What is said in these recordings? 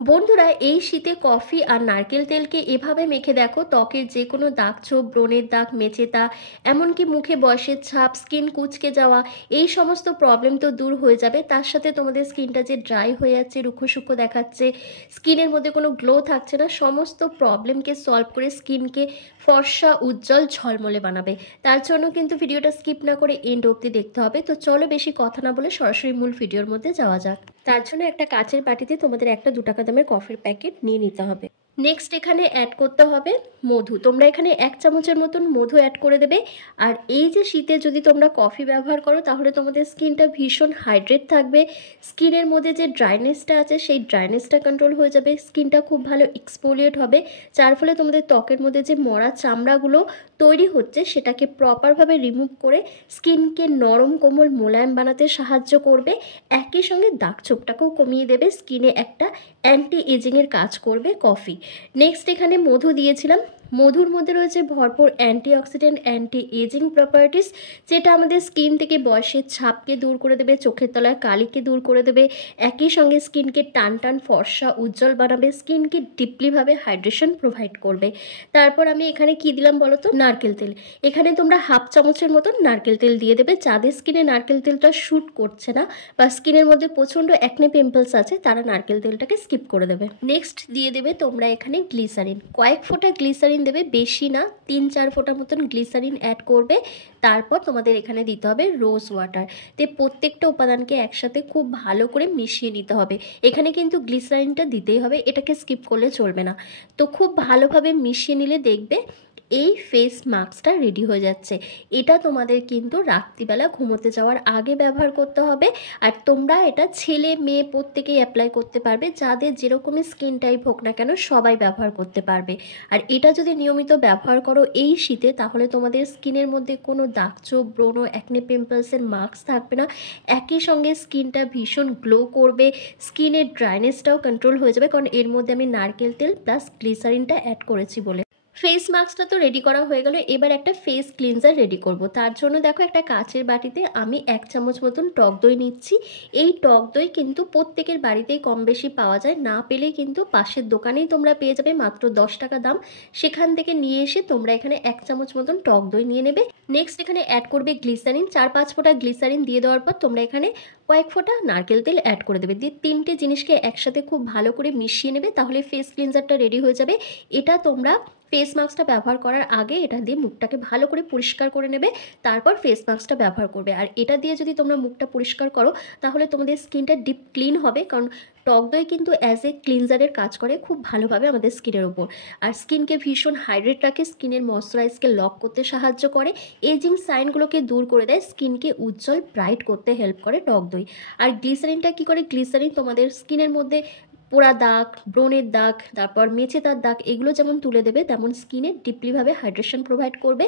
বন্ধুরা, এই শীতে কফি আর নারকেল তেলকে এভাবে মেখে দেখো, ত্বকের যে কোনো দাগ ছোপ, ব্রণের দাগ, মেচেতা, এমনকি মুখে বয়সের ছাপ, স্কিন কুঁচকে যাওয়া, এই সমস্ত প্রবলেম তো দূর হয়ে যাবে। তার সাথে তোমাদের স্কিনটা যে ড্রাই হয়ে যাচ্ছে, রুক্ষ শুক্ষ দেখাচ্ছে, স্কিনের মধ্যে কোনো গ্লো থাকছে না, সমস্ত প্রবলেমকে সলভ করে স্কিনকে ফর্সা, উজ্জ্বল, ঝলমলে বানাবে। তার জন্য কিন্তু ভিডিওটা স্কিপ না করে এন্ড অবধি দেখতে হবে। তো চলো বেশি কথা না বলে সরাসরি মূল ভিডিওর মধ্যে যাওয়া যাক। তার জন্য একটা কাচের বাটিতে তোমাদের একটা 2 টাকা দামের কফির প্যাকেট নিয়ে নিতে হবে। নেক্সট এখানে অ্যাড করতে হবে মধু। তোমরা এখানে 1 চামচের মতন মধু অ্যাড করে দেবে। আর এই যে শীতে যদি তোমরা কফি ব্যবহার করো, তাহলে তোমাদের স্কিনটা ভীষণ হাইড্রেট থাকবে। স্কিনের মধ্যে যে ড্রাইনেসটা আছে সেই ড্রাইনেসটা কন্ট্রোল হয়ে যাবে, স্কিনটা খুব ভালো এক্সফোলিয়েট হবে, যার ফলে তোমাদের ত্বকের মধ্যে যে মরা চামড়াগুলো তৈরি হচ্ছে সেটাকে প্রপারভাবে রিমুভ করে স্কিনকে নরম, কোমল, মোলায়েম বানাতে সাহায্য করবে। একই সঙ্গে দাগ ছোপটাকেও কমিয়ে দেবে, স্কিনে একটা অ্যান্টি এজিংয়ের কাজ করবে কফি। নেক্সট এখানে মধু দিয়েছিলাম। মধুর মধ্যে রয়েছে ভরপুর অ্যান্টিঅক্সিডেন্ট, অ্যান্টি এজিং প্রপার্টিস, যেটা আমাদের স্কিন থেকে বয়সের ছাপকে দূর করে দেবে, চোখের তলায় কালিকে দূর করে দেবে, একই সঙ্গে স্কিনকে টান টান, ফর্সা, উজ্জ্বল বানাবে, স্কিনকে ডিপলিভাবে হাইড্রেশন প্রোভাইড করবে। তারপর আমি এখানে কি দিলাম বলো তো? নারকেল তেল। এখানে তোমরা 1/2 চামচের মতন নারকেল তেল দিয়ে দেবে। যাদের স্কিনে নারকেল তেলটা শ্যুট করছে না বা স্কিনের মধ্যে প্রচণ্ড অ্যাকনে পিম্পলস আছে, তারা নারকেল তেলটাকে স্কিপ করে দেবে। নেক্সট দিয়ে দেবে তোমরা এখানে গ্লিসারিন। কয়েক ফোঁটা গ্লিসারিন দেবে, বেশি না, 3-4 ফোঁটা মতন গ্লিসারিন অ্যাড করবে। তারপর তোমাদের এখানে দিতে হবে রোজ ওয়াটার। তো প্রত্যেকটা উপাদানকে একসাথে খুব ভালো করে মিশিয়ে নিতে হবে। এখানে কিন্তু গ্লিসারিনটা দিতেই হবে, এটাকে স্কিপ করলে চলবে না। তো খুব ভালোভাবে মিশিয়ে নিলে দেখবে এই ফেস মাস্কটা রেডি হয়ে যাচ্ছে। এটা তোমাদের কিন্তু রাত্রিবেলা ঘুমোতে যাওয়ার আগে ব্যবহার করতে হবে। আর তোমরা এটা ছেলে মেয়ে প্রত্যেকেই অ্যাপ্লাই করতে পারবে, যাদের যেরকমই স্কিন টাইপ হোক না কেন সবাই ব্যবহার করতে পারবে। আর এটা যদি নিয়মিত ব্যবহার করো এই শীতে, তাহলে তোমাদের স্কিনের মধ্যে কোনো দাগ ছোপ, ব্রণ, অ্যাকনে পিম্পলসের মার্কস থাকবে না। একই সঙ্গে স্কিনটা ভীষণ গ্লো করবে, স্কিনের ড্রাইনেসটাও কন্ট্রোল হয়ে যাবে, কারণ এর মধ্যে আমি নারকেল তেল প্লাস গ্লিসারিনটা অ্যাড করেছি বলে। ফেস মাস্কটা তো রেডি করা হয়ে গেল, এবার একটা ফেস ক্লিনজার রেডি করব। তার জন্য দেখো একটা কাচের বাটিতে আমি 1 চামচ মতন টক দই নিচ্ছি। এই টক দই কিন্তু প্রত্যেকের বাড়িতেই কম বেশি পাওয়া যায়, না পেলে কিন্তু পাশের দোকানেই তোমরা পেয়ে যাবে, মাত্র 10 টাকা দাম। সেখান থেকে নিয়ে এসে তোমরা এখানে 1 চামচ মতন টক দই নিয়ে নেবে। নেক্সট এখানে অ্যাড করবে গ্লিসারিন। 4-5 ফোঁটা গ্লিসারিন দিয়ে দেওয়ার পর তোমরা এখানে কয়েক ফোঁটা নারকেল তেল অ্যাড করে দেবে, দিয়ে 3টে জিনিসকে একসাথে খুব ভালো করে মিশিয়ে নেবে, তাহলে ফেস ক্লিনজারটা রেডি হয়ে যাবে। এটা তোমরা ফেস মাস্কটা ব্যবহার করার আগে এটা দিয়ে মুখটাকে ভালো করে পরিষ্কার করে নেবে, তারপর ফেস মাস্কটা ব্যবহার করবে। আর এটা দিয়ে যদি তোমরা মুখটা পরিষ্কার করো, তাহলে তোমাদের স্কিনটা ডিপ ক্লিন হবে, কারণ টক দই কিন্তু অ্যাজ এ ক্লিনজারের কাজ করে খুব ভালোভাবে আমাদের স্কিনের ওপর। আর স্কিনকে ভীষণ হাইড্রেট রাখে, স্কিনের ময়শ্চারাইজকে লক করতে সাহায্য করে, এজিং সাইনগুলোকে দূর করে দেয়, স্কিনকে উজ্জ্বল ব্রাইট করতে হেল্প করে টক দই। আর গ্লিসারিনটা কী করে? গ্লিসারিন তোমাদের স্কিনের মধ্যে পোড়া দাগ, ব্রণের দাগ, তারপর মেচেদার দাগ, এগুলো যেমন তুলে দেবে, তেমন স্কিনে ডিপলিভাবে হাইড্রেশন প্রোভাইড করবে।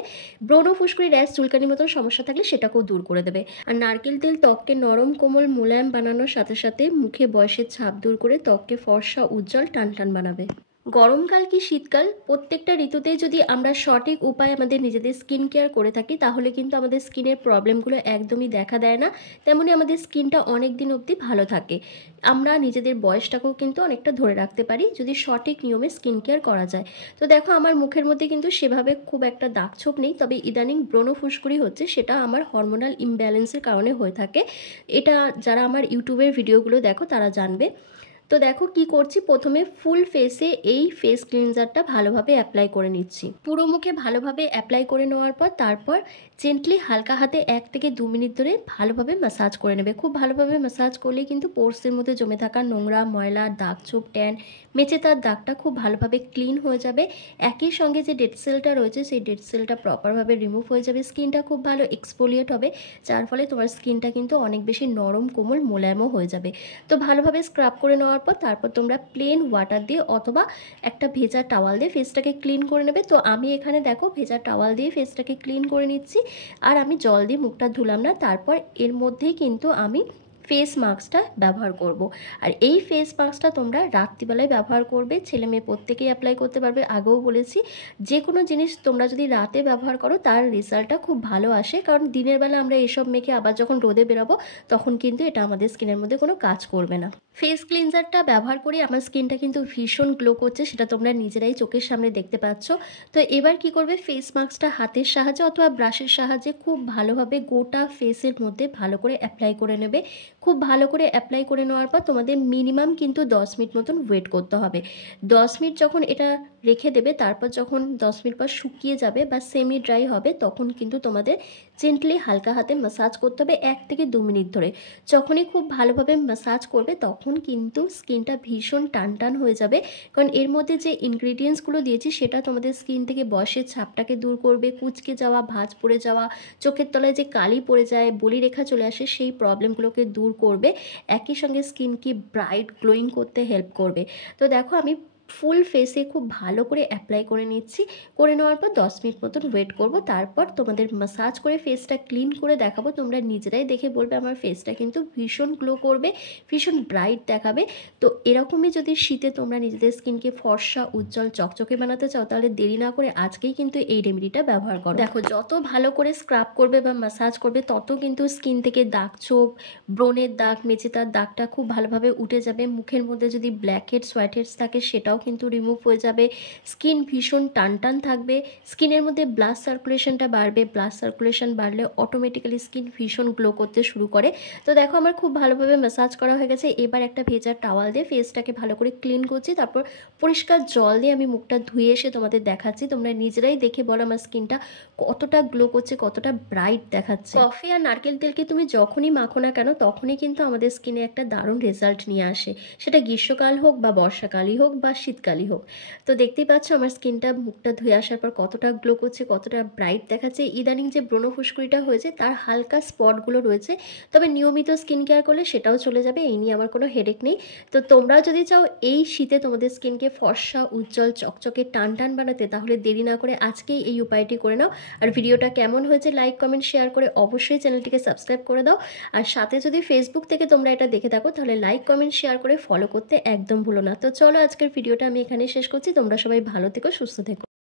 ব্রণ, ফুসকুড়ি, র্যাশ, চুলকানির মতন সমস্যা থাকলে সেটাকেও দূর করে দেবে। আর নারকেল তেল ত্বককে নরম, কোমল, মোলায়েম বানানোর সাথে সাথে মুখে বয়সের ছাপ দূর করে ত্বককে ফর্সা, উজ্জ্বল, টানটান বানাবে। গরমকাল কি শীতকাল, প্রত্যেকটা ঋতুতেই যদি আমরা সঠিক উপায়ে আমাদের নিজেদের স্কিন কেয়ার করে থাকি, তাহলে কিন্তু আমাদের স্কিনের প্রবলেমগুলো একদমই দেখা দেয় না। তেমনি আমাদের স্কিনটা অনেক দিন অবধি ভালো থাকে। আমরা নিজেদের বয়সটাকেও কিন্তু অনেকটা ধরে রাখতে পারি যদি সঠিক নিয়মে স্কিন কেয়ার করা যায়। তো দেখো আমার মুখের মধ্যে কিন্তু সেভাবে খুব একটা দাগ ছোপ নেই, তবে ইদানিং ব্রণ, ফুসকুড়ি হচ্ছে, সেটা আমার হরমোনাল ইমব্যালেন্সের কারণে হয়ে থাকে। এটা যারা আমার ইউটিউবের ভিডিওগুলো দেখো তারা জানবে। তো দেখো কি করছি, প্রথমে ফুল ফেসে এই ফেস ক্লিনজারটা ভালোভাবে অ্যাপ্লাই করে নিচ্ছি। পুরো মুখে ভালোভাবে অ্যাপ্লাই করে নেওয়ার পর তারপর জেন্টলি হালকা হাতে 1 থেকে 2 মিনিট ধরে ভালোভাবে ম্যাসাজ করে নেবে। খুব ভালোভাবে ম্যাসাজ করলেই কিন্তু পোর্সের মধ্যে জমে থাকা নোংরা, ময়লা, দাগ ছোপ, ট্যান, মেচেদার দাগটা খুব ভালোভাবে ক্লিন হয়ে যাবে। একই সঙ্গে যে ডেড সেলটা রয়েছে সেই ডেড সেলটা প্রপারভাবে রিমুভ হয়ে যাবে, স্কিনটা খুব ভালো এক্সফোলিয়েট হবে, যার ফলে তোমার স্কিনটা কিন্তু অনেক বেশি নরম, কোমল, মোলায়েমও হয়ে যাবে। তো ভালোভাবে স্ক্রাব করে নেওয়ার পর তারপর তোমরা প্লেন ওয়াটার দিয়ে অথবা একটা ভেজা টাওয়াল দিয়ে ফেসটাকে ক্লিন করে নেবে। তো আমি এখানে দেখো ভেজা টাওয়াল দিয়ে ফেসটাকে ক্লিন করে নিচ্ছি, আর আমি জল দিয়ে মুখটা ধুলাম না। তারপর এর মধ্যেই কিন্তু আমি ফেস মাস্কটা ব্যবহার করব। আর এই ফেস মাস্কটা তোমরা রাত্রিবেলায় ব্যবহার করবে, ছেলে মেয়ে প্রত্যেকেই অ্যাপ্লাই করতে পারবে। আগেও বলেছি, যে কোনো জিনিস তোমরা যদি রাতে ব্যবহার করো তার রেজাল্টটা খুব ভালো আসে, কারণ দিনের বেলা আমরা এসব মেখে আবার যখন রোদে বেরোবো তখন কিন্তু এটা আমাদের স্কিনের মধ্যে কোনো কাজ করবে না। ফেস ক্লিনজারটা ব্যবহার করে আমার স্কিনটা কিন্তু ভীষণ গ্লো করছে, সেটা তোমরা নিজেরাই চোখের সামনে দেখতে পাচ্ছ। তো এবার কি করবে, ফেস মাস্কটা হাতের সাহায্যে অথবা ব্রাশের সাহায্যে খুব ভালোভাবে গোটা ফেসের মধ্যে ভালো করে অ্যাপ্লাই করে নেবে। খুব ভালো করে অ্যাপ্লাই করে নেওয়ার পর তোমাদের মিনিমাম কিন্তু 10 মিনিট মতন ওয়েট করতে হবে। 10 মিনিট যখন এটা রেখে দেবে, তারপর যখন 10 মিনিট পর শুকিয়ে যাবে বা সেমি ড্রাই হবে, তখন কিন্তু তোমাদের জেন্টলি হালকা হাতে ম্যাসাজ করতে হবে 1 থেকে 2 মিনিট ধরে। যখনই খুব ভালোভাবে ম্যাসাজ করবে তখন কিন্তু স্কিনটা ভীষণ টান টান হয়ে যাবে, কারণ এর মধ্যে যে ইনগ্রিডিয়েন্টসগুলো দিয়েছি সেটা তোমাদের স্কিন থেকে বয়সের ছাপটাকে দূর করবে, কুঁচকে যাওয়া, ভাঁজ পড়ে যাওয়া, চোখের তলায় যে কালি পড়ে যায়, বলিরেখা চলে আসে, সেই প্রবলেমগুলোকে দূর করবে। একই সঙ্গে স্কিনকে ব্রাইট গ্লোয়িং করতে হেল্প করবে। তো দেখো আমি ফুল ফেসে খুব ভালো করে অ্যাপ্লাই করে নিচ্ছি। করে নেওয়ার পর 10 মিনিট মতন ওয়েট করব, তারপর তোমাদের ম্যাসাজ করে ফেসটা ক্লিন করে দেখাবো। তোমরা নিজেরাই দেখে বলবে আমার ফেসটা কিন্তু ভীষণ গ্লো করবে, ভীষণ ব্রাইট দেখাবে। তো এরকমই যদি শীতে তোমরা নিজেদের স্কিনকে ফর্সা, উজ্জ্বল, চকচকে বানাতে চাও, তাহলে দেরি না করে আজকেই কিন্তু এই রেমেডিটা ব্যবহার করো। দেখো যত ভালো করে স্ক্রাব করবে বা ম্যাসাজ করবে তত কিন্তু স্কিন থেকে দাগ ছোপ, ব্রণের দাগ, মেচেদার দাগটা খুব ভালোভাবে উঠে যাবে। মুখের মধ্যে যদি ব্ল্যাক হেডস, হোয়াইট হেডস থাকে সেটাও কিন্তু রিমুভ হয়ে যাবে। স্কিন ভীষণ টান টান থাকবে, স্কিনের মধ্যে ব্লাড সার্কুলেশনটা বাড়বে। ব্লাড সার্কুলেশন বাড়লে অটোমেটিক্যালি স্কিন ভীষণ গ্লো করতে শুরু করে। তো দেখো আমার খুব ভালোভাবে ম্যাসাজ করা হয়ে গেছে। এবার একটা ভেজা টাওয়াল দিয়ে ফেসটাকে ভালো করে ক্লিন করছি, তারপর পরিষ্কার জল দিয়ে আমি মুখটা ধুয়ে এসে তোমাদের দেখাচ্ছি। তোমরা নিজেরাই দেখে বলো আমার স্কিনটা কতটা গ্লো করছে, কতটা ব্রাইট দেখাচ্ছে। কফি আর নারকেল তেলকে তুমি যখনই মাখো না কেন তখনই কিন্তু আমাদের স্কিনে একটা দারুণ রেজাল্ট নিয়ে আসে, সেটা গ্রীষ্মকাল হোক বা বর্ষাকালই হোক বা শীতকালই হোক। তো দেখতেই পাচ্ছ আমার স্কিনটা মুখটা ধুয়ে আসার পর কতটা গ্লো করছে, কতটা ব্রাইট দেখাচ্ছে। ইদানিং যে ব্রণ ফুসকুড়িটা হয়েছে তার হালকা স্পটগুলো রয়েছে, তবে নিয়মিত স্কিন কেয়ার করলে সেটাও চলে যাবে, এই নিয়ে আমার কোনো হেডেক নেই। তো তোমরাও যদি চাও এই শীতে তোমাদের স্কিনকে ফর্সা, উজ্জ্বল, চকচকে, টান টান বানাতে, তাহলে দেরি না করে আজকেই এই উপায়টি করে নাও। আর ভিডিওটা কেমন হয়েছে লাইক, কমেন্ট, শেয়ার করে অবশ্যই চ্যানেলটিকে সাবস্ক্রাইব করে দাও। আর সাথে যদি ফেসবুক থেকে তোমরা এটা দেখে থাকো তাহলে লাইক, কমেন্ট, শেয়ার করে ফলো করতে একদম ভুলো না। তো চলো আজকের ভিডিওটা আমি এখানেই শেষ করছি। তোমরা সবাই ভালো থেকো, সুস্থ থেকো।